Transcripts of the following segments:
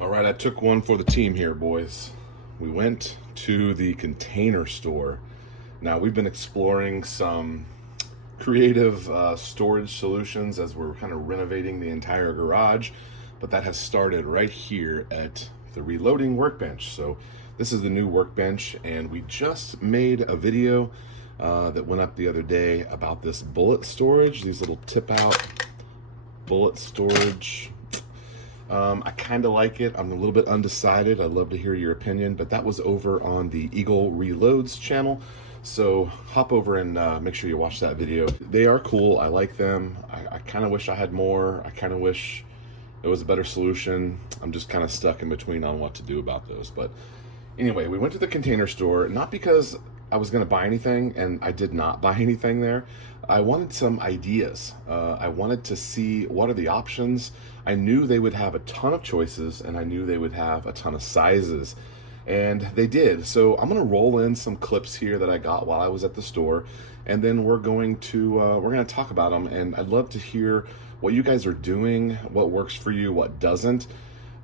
All right, I took one for the team here, boys. We went to the Container Store. Now, we've been exploring some creative storage solutions as we're kind of renovating the entire garage, but that has started right here at the Reloading Workbench. So this is the new workbench, and we just made a video that went up the other day about this bullet storage, these little tip out bullet storage. I kind of like it. I'm a little bit undecided. I'd love to hear your opinion, but that was over on the Eagle Reloads channel. So hop over and make sure you watch that video. They are cool. I like them. I kind of wish I had more. I kind of wish it was a better solution. I'm just kind of stuck in between on what to do about those. But anyway, we went to the Container Store, not because I was going to buy anything, and I did not buy anything there. I wanted some ideas. I wanted to see what are the options. I knew they would have a ton of choices, and I knew they would have a ton of sizes, and they did. So I'm going to roll in some clips here that I got while I was at the store, and then we're going to talk about them. And I'd love to hear what you guys are doing, what works for you, what doesn't.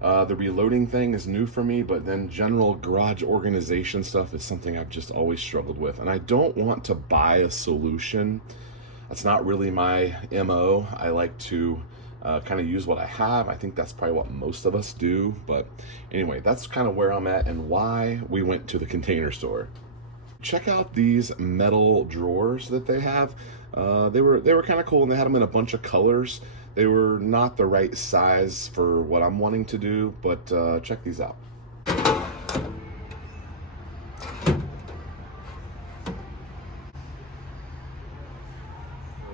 The reloading thing is new for me, but then general garage organization stuff is something I've just always struggled with. And I don't want to buy a solution. That's not really my MO. I like to kind of use what I have. I think that's probably what most of us do. But anyway, that's kind of where I'm at and why we went to the Container Store. Check out these metal drawers that they have. They were kind of cool, and they had them in a bunch of colors. They were not the right size for what I'm wanting to do, but check these out.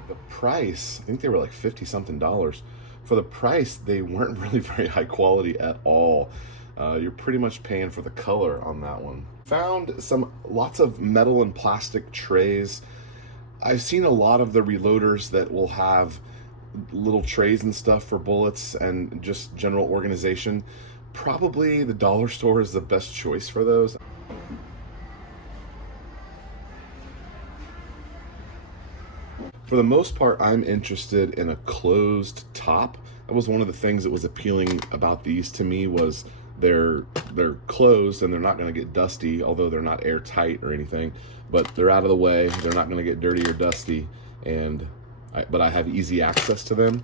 The price, I think they were like 50 something dollars. For the price, they weren't really very high quality at all. You're pretty much paying for the color on that one. Found lots of metal and plastic trays. I've seen a lot of the reloaders that will have little trays and stuff for bullets and just general organization. Probably the dollar store is the best choice for those. For the most part, I'm interested in a closed top. That was one of the things that was appealing about these to me, was they're closed and they're not going to get dusty, although they're not airtight or anything, but they're out of the way. They're not going to get dirty or dusty, but I have easy access to them.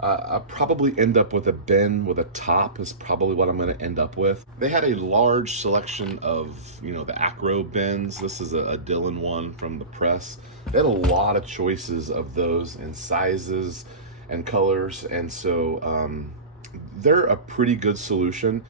I'll probably end up with a bin with a top is probably what I'm going to end up with. They had a large selection of, the Acro bins. This is a Dillon one from the press. They had a lot of choices of those in sizes and colors, and so they're a pretty good solution.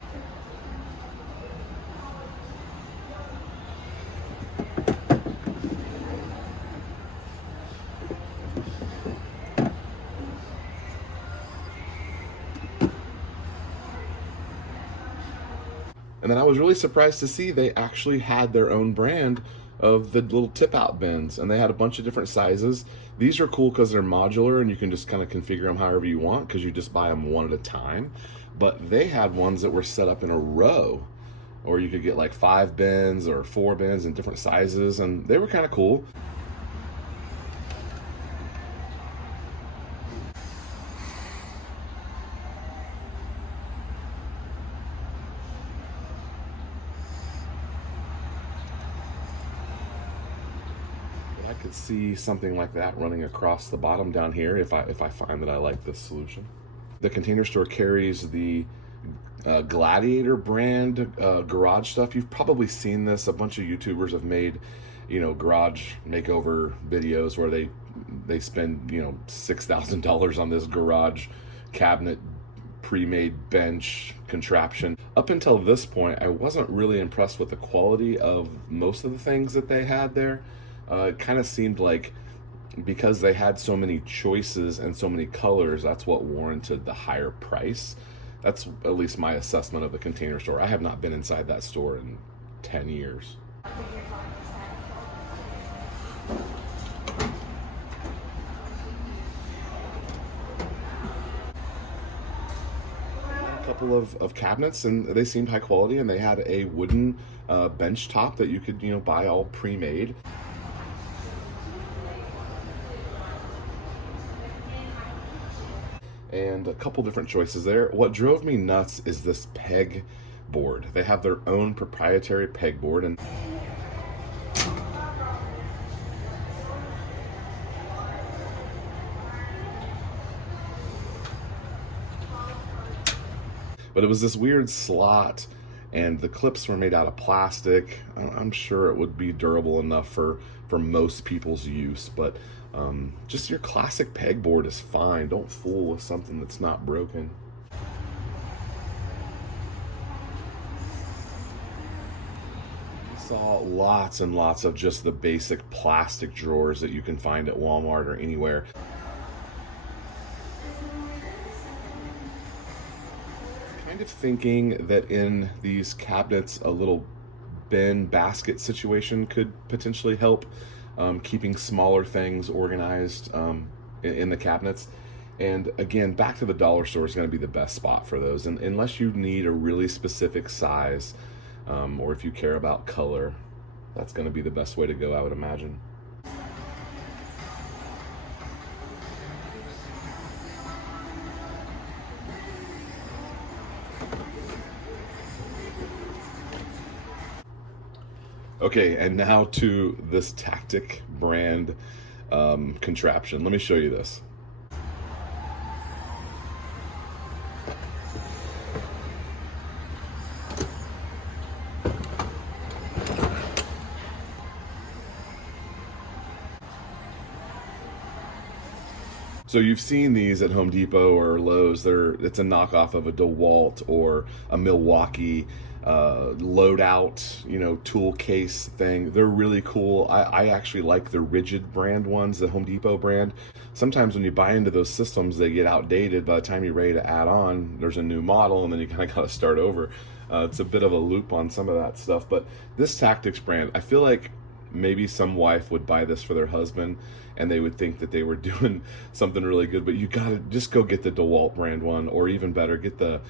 And then I was really surprised to see they actually had their own brand of the little tip out bins, and they had a bunch of different sizes. These are cool because they're modular and you can just kind of configure them however you want, because you just buy them one at a time. But they had ones that were set up in a row, or you could get like 5 bins or 4 bins in different sizes, and they were kind of cool. I could see something like that running across the bottom down here if I find that I like this solution. The Container Store carries the Gladiator brand garage stuff. You've probably seen this. A bunch of YouTubers have made, garage makeover videos where they spend, $6,000 on this garage cabinet pre-made bench contraption. Up until this point, I wasn't really impressed with the quality of most of the things that they had there. It kind of seemed like because they had so many choices and so many colors, that's what warranted the higher price. That's at least my assessment of the Container Store. I have not been inside that store in 10 years. A couple of cabinets, and they seemed high quality, and they had a wooden bench top that you could buy all pre-made. and a couple different choices there. What drove me nuts is this peg board. They have their own proprietary pegboard, and but it was this weird slot, and the clips were made out of plastic. I'm sure it would be durable enough for most people's use, but just your classic pegboard is fine. Don't fool with something that's not broken. Saw lots and lots of just the basic plastic drawers that you can find at Walmart or anywhere. Kind of thinking that in these cabinets, a little bin basket situation could potentially help, keeping smaller things organized in the cabinets. And again, back to the dollar store is going to be the best spot for those. And unless you need a really specific size, or if you care about color, that's going to be the best way to go, I would imagine. Okay, and now to this Tactic brand contraption. Let me show you this. So you've seen these at Home Depot or Lowe's. It's a knockoff of a DeWalt or a Milwaukee loadout, tool case thing. They're really cool. I actually like the Rigid brand ones, the Home Depot brand. Sometimes when you buy into those systems, they get outdated. By the time you're ready to add on, there's a new model, and then you kind of got to start over. It's a bit of a loop on some of that stuff. But this Tactics brand, I feel like maybe some wife would buy this for their husband and they would think that they were doing something really good, but you gotta just go get the DeWalt brand one, or even better, get the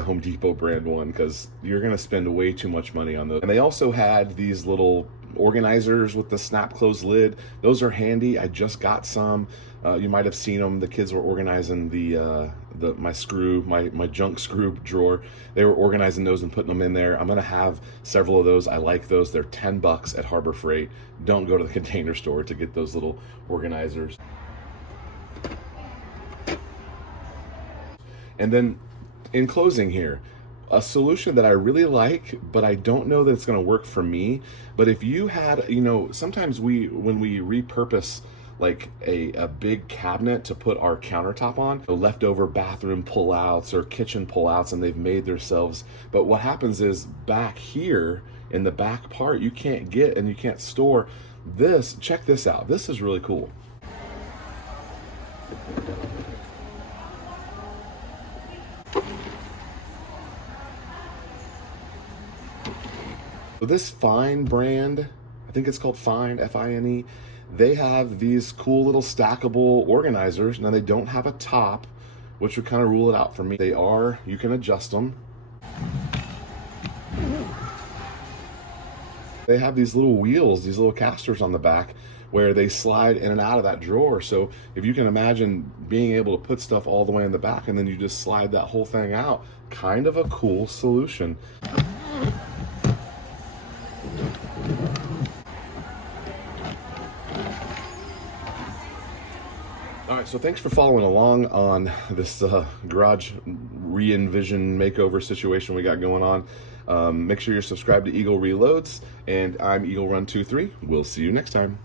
Home Depot brand one, because you're gonna spend way too much money on those. And they also had these little organizers with the snap close lid. Those are handy. I just got some. You might have seen them. The kids were organizing my junk screw drawer. They were organizing those and putting them in there. I'm gonna have several of those. I like those. They're $10 at Harbor Freight. Don't go to the Container Store to get those little organizers. And then in closing here, a solution that I really like, but I don't know that it's going to work for me. But if you had, sometimes when we repurpose like a big cabinet to put our countertop on, the leftover bathroom pullouts or kitchen pullouts, and they've made themselves. But what happens is back here in the back part, you can't get and you can't store this. Check this out. This is really cool. So this Fine brand, I think it's called Fine, F-I-N-E, they have these cool little stackable organizers. Now they don't have a top, which would kind of rule it out for me. You can adjust them. They have these little wheels, these little casters on the back where they slide in and out of that drawer. So if you can imagine being able to put stuff all the way in the back and then you just slide that whole thing out, kind of a cool solution. All right, so thanks for following along on this garage re-envision makeover situation we got going on. Make sure you're subscribed to Eagle Reloads, and I'm Eagle Run 23. We'll see you next time.